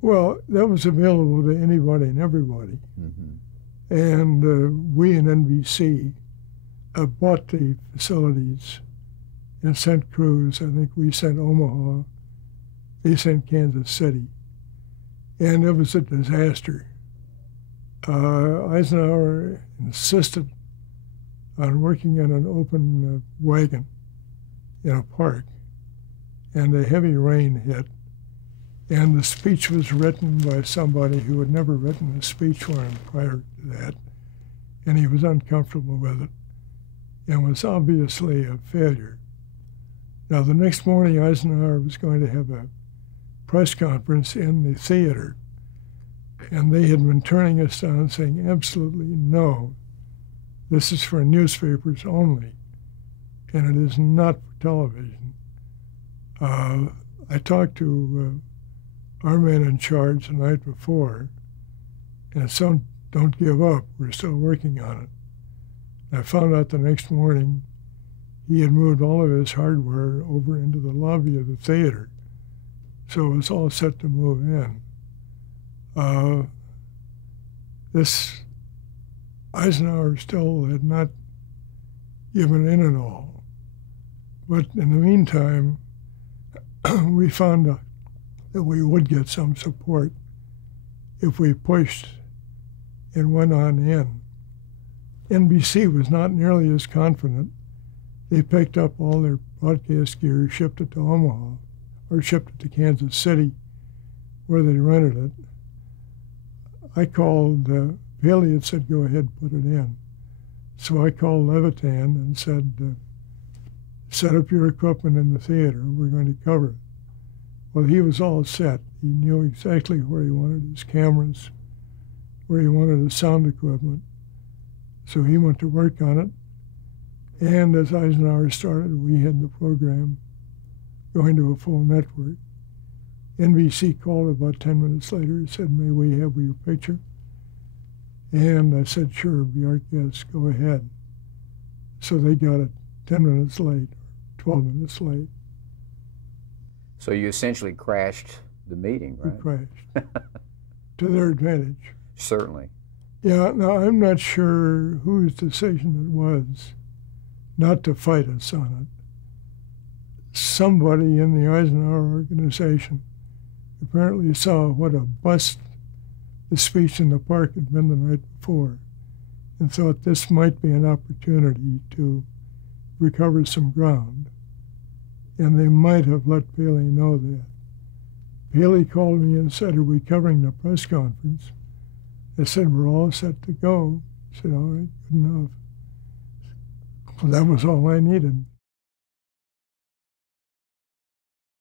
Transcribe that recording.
Well, that was available to anybody and everybody. Mm-hmm. And we in NBC bought the facilities and sent crews. I think we sent Omaha, they sent Kansas City. And it was a disaster. Eisenhower insisted on working in an open wagon in a park, and a heavy rain hit. And the speech was written by somebody who had never written a speech for him prior to that, and he was uncomfortable with it and was obviously a failure. Now, the next morning, Eisenhower was going to have a press conference in the theater, and they had been turning us down, saying, absolutely no, this is for newspapers only, and it is not for television. I talked to our man in charge the night before, and said, don't give up, we're still working on it. I found out the next morning he had moved all of his hardware over into the lobby of the theater, so it was all set to move in. This Eisenhower still had not given in at all. But in the meantime, we found out that we would get some support if we pushed and went on in. NBC was not nearly as confident. They picked up all their broadcast gear, shipped it to Omaha, or shipped it to Kansas City, where they rented it. I called Paley and said, go ahead, put it in. So I called Levitan and said, set up your equipment in the theater, we're going to cover it. Well, he was all set. He knew exactly where he wanted his cameras, where he wanted his sound equipment. So he went to work on it. And as Eisenhower started, we had the program going to a full network. NBC called about 10 minutes later and said, may we have your picture? And I said, sure, be our guest, go ahead. So they got it 10 minutes late, 12 minutes late. So you essentially crashed the meeting, right? We crashed, to their advantage. Certainly. Yeah, now I'm not sure whose decision it was not to fight us on it. Somebody in the Eisenhower organization apparently saw what a bust the speech in the park had been the night before and thought this might be an opportunity to recover some ground. And they might have let Paley know that. Paley called me and said, are we covering the press conference? I said, we're all set to go. He said, all right, good enough. Well, that was all I needed.